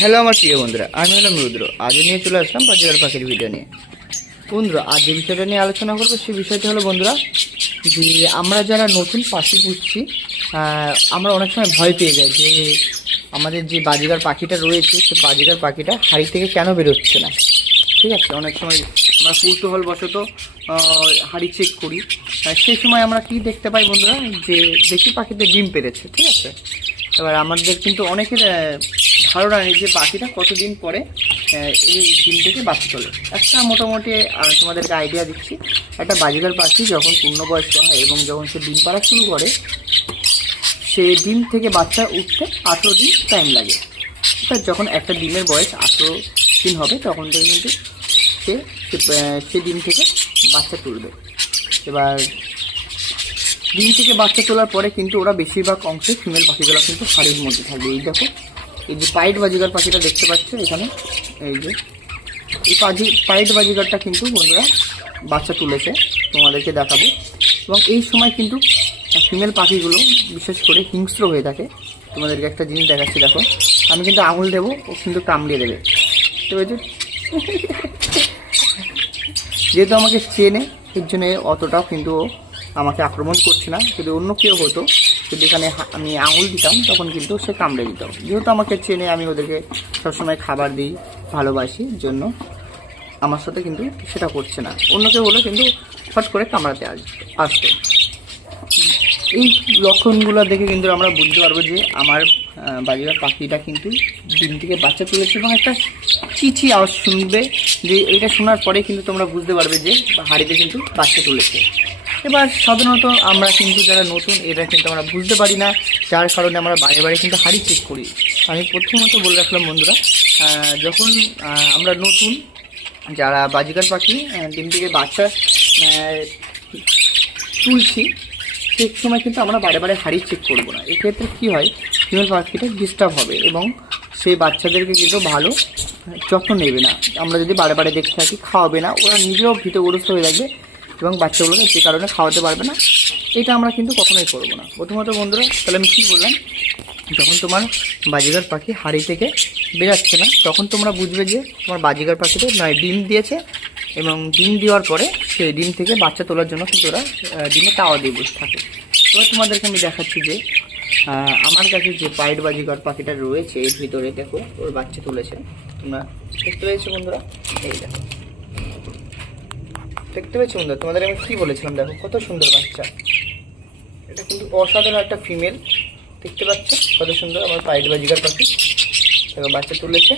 Hello আমার প্রিয় বন্ধুরা, আমি হলাম রুদ্র। আজও নিয়ে চলে আসলাম বাজার পাখির ভিডিও নিয়ে। বন্ধুরা, আজ যে বিষয়টা নিয়ে আলোচনা করব, সেই বিষয়টা হলো বন্ধুরা, যে আমরা যারা নতুন পাখি পুষছি আমরা অনেক সময় ভয় পেয়ে যাই যে আমাদের যে বাজিগার পাখিটা রয়েছে, সে বাজিগার পাখিটা হাড়ি থেকে কেন বেরোচ্ছে না? ঠিক আছে? অনেক সময় আমরা কৌতূহল বশত হাড়ি চেক করি। সেই সময় আমরা কি দেখতে পাই বন্ধুরা, যে দেখি পাখিতে ডিম পেরেছে, ঠিক আছে? এবার আমাদের কিন্তু অনেকের আহ, ধারণা নেই যে পাখিটা কতদিন পরে এই ডিম থেকে বাচ্চা তোলে একটা মোটামুটি তোমাদেরকে আইডিয়া দিচ্ছি। একটা বাজিগার পাখি যখন পূর্ণবয়স্ক হয় এবং যখন সে ডিম পাড়া শুরু করে সে ডিম থেকে বাচ্চা উঠতে আঠেরো দিন টাইম লাগে। অর্থাৎ যখন একটা ডিমের বয়স আঠেরো দিন হবে তখন থেকে কিন্তু সে সে- সে ডিম থেকে বাচ্চা তুলবে। এবার ডিম থেকে বাচ্চা তোলার পরে কিন্তু ওরা বেশিরভাগ অংশে ফিমেল পাখিগুলো কিন্তু হাড়ির মধ্যে থাকবে। এই দেখো এই যে পাইট বাজিগার পাখিটা দেখতে পাচ্ছ এখানে? এই যে। এই পাজি পাইট বাজিগারটা কিন্তু বন্ধুরা বাচ্চা তুলেছে, তোমাদেরকে দেখাবো। এবং এই সময় কিন্তু ফিমেল পাখিগুলো বিশেষ করে হিংস্র হয়ে থাকে। তোমাদেরকে একটা জিনিস দেখাচ্ছি, দেখো। আমি কিন্তু আঙুল দেবো, ও কিন্তু কামড়িয়ে দেবে। এই যে যেহেতু আমাকে চেনে, এর জন্য অতটাও কিন্তু ও আমাকে আক্রমণ করছে না। যদি অন্য কেউ হতো, যদি এখানে আমি আঙুল দিতাম, তখন কিন্তু সে কামড়ে দিত। যেহেতু আমাকে চেনে, আমি ওদেরকে সবসময় খাবার দিই, ভালোবাসি, জন্য আমার সাথে কিন্তু সেটা করছে না। অন্য কেউ হলে কিন্তু ফট করে কামড়াতে আস- আসতো। এই লক্ষণগুলো দেখে কিন্তু আমরা বুঝতে পারব যে আমার বাড়ির পাখিটা কিন্তু ডিম থেকে বাচ্চা তুলেছে এবং একটা চিঠি আওয়াজ শুনবে। যে এটা শোনার পরে কিন্তু তোমরা বুঝতে পারবে যে হাড়িতে কিন্তু বাচ্চা তুলেছে। এবার সাধারণত আমরা কিন্তু যারা নতুন এটা কিন্তু আমরা বুঝতে পারি না। যার কারণে আমরা বারে বারে কিন্তু হাড়ি চেক করি। আমি প্রথমত বলে রাখলাম, বন্ধুরা যখন আমরা নতুন, যারা বাজিকার পাখি ডিম থেকে বাচ্চা তুলছি, সেই সময় কিন্তু আমরা বারে বারে হাড়ি চেক করব না। এক্ষেত্রে কী হয় ফিমেল পাখিটা ডিস্টার্ব হবে এবং সেই বাচ্চাদেরকে কিন্তু ভালো যত্ন নেবে না। আমরা যদি বারে বারে দেখতে থাকি, খাওয়াবে না, ওরা নিজেও ভীতগ্রস্ত হয়ে থাকবে। এবং বাচ্চাগুলোকে যে কারণে খাওয়াতে পারবে না, এটা আমরা কিন্তু কখনোই করব না। প্রথমত বন্ধুরা, তাহলে আমি কী বললাম, যখন তোমার বাজিগার পাখি হাড়ি থেকে বেরাচ্ছে না, তখন তোমরা বুঝবে যে তোমার বাজিগার পাখিতে নয়, ডিম দিয়েছে এবং ডিম দেওয়ার পরে সেই ডিম থেকে বাচ্চা তোলার জন্য কিন্তু ওরা ডিমে তাওয়া দিয়ে বসে থাকে। এবার তোমাদেরকে আমি দেখাচ্ছি যে আমার কাছে যে পাইট বাজিগার পাখিটা রয়েছে, এর ভিতরে দেখো, ওর বাচ্চা তুলেছে। তোমরা দেখতে পেয়েছ বন্ধুরা? এই দেখো। দেখতে পেয়েছ বন্ধুরা, তোমাদের আমি কী বলেছিলাম দেখো, কত সুন্দর বাচ্চা। এটা কিন্তু অসাধারণ একটা ফিমেল দেখতে পাচ্ছ? কত সুন্দর, আমার পাইট বাজিকার পাখি। দেখো, বাচ্চা তুলেছে।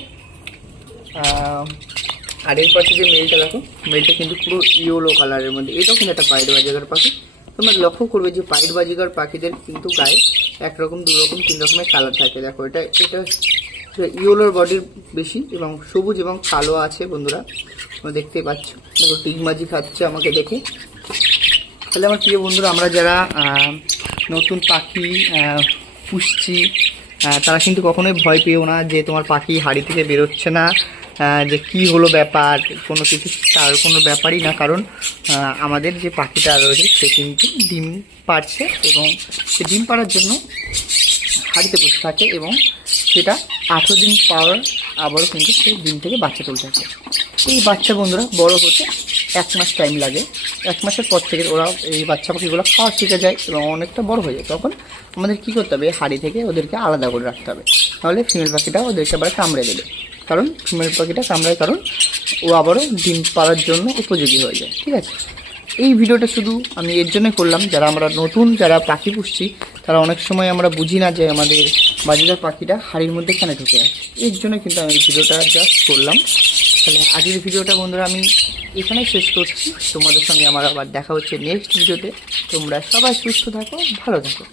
আর এর পাশে যে মেলটা দেখো মেলটা কিন্তু পুরো ইয়েলো কালারের মধ্যে। এটাও কিন্তু একটা পাইট বাজিকার পাখি। তোমরা লক্ষ্য করবে যে পাইট বাজিকার পাখিদের কিন্তু গায়ে একরকম দু রকম তিন রকমের কালার থাকে। দেখো, এটা এটা ইয়েলোর বডির বেশি এবং সবুজ এবং কালো আছে বন্ধুরা। দেখতেই পাচ্ছ। দেখো টিগমাজি খাচ্ছে আমাকে, দেখে। তাহলে আমার প্রিয় বন্ধুরা, আমরা যারা নতুন পাখি পুষছি তারা কিন্তু কখনোই ভয় পেও না যে তোমার পাখি হাড়ি থেকে বেরোচ্ছে না যে কি হলো ব্যাপার, কোনো কিছু তার কোনো ব্যাপারই না। কারণ আমাদের যে পাখিটা রয়েছে, সে কিন্তু ডিম পাড়ছে এবং সে ডিম পাড়ার জন্য হাড়িতে বসে থাকে এবং সেটা আঠেরো দিন পাওয়ার আবারও কিন্তু সেই ডিম থেকে বাচ্চা তুলতে থাকে। এই বাচ্চা বন্ধুরা, বড় হতে এক মাস টাইম লাগে। এক মাসের পর থেকে ওরা এই বাচ্চা পাখিগুলো খাওয়া শিখে যায় এবং অনেকটা বড় হয়ে যায়। তখন আমাদের কী করতে হবে? হাড়ি থেকে ওদেরকে আলাদা করে রাখতে হবে। তাহলে ফিমেল পাখিটা ওদেরকে আবার কামড়ে দেবে। কারণ ফিমেল পাখিটা কামড়ায় কারণ ও আবারও ডিম পাড়ার জন্য উপযোগী হয়ে যায়। ঠিক আছে? এই ভিডিওটা শুধু আমি এর জন্যই করলাম। যারা আমরা নতুন, যারা পাখি পুষছি, তারা অনেক সময় আমরা বুঝি না যে আমাদের বাজিকার পাখিটা হাড়ির মধ্যে কেন ঢুকে এর জন্য কিন্তু আমি ভিডিওটা জাস্ট করলাম। তাহলে আজকের ভিডিওটা বন্ধুরা আমি এখানেই শেষ করছি। তোমাদের সঙ্গে আমার আবার দেখা হচ্ছে নেক্সট ভিডিওতে। তোমরা সবাই সুস্থ থাকো, ভালো থাকো।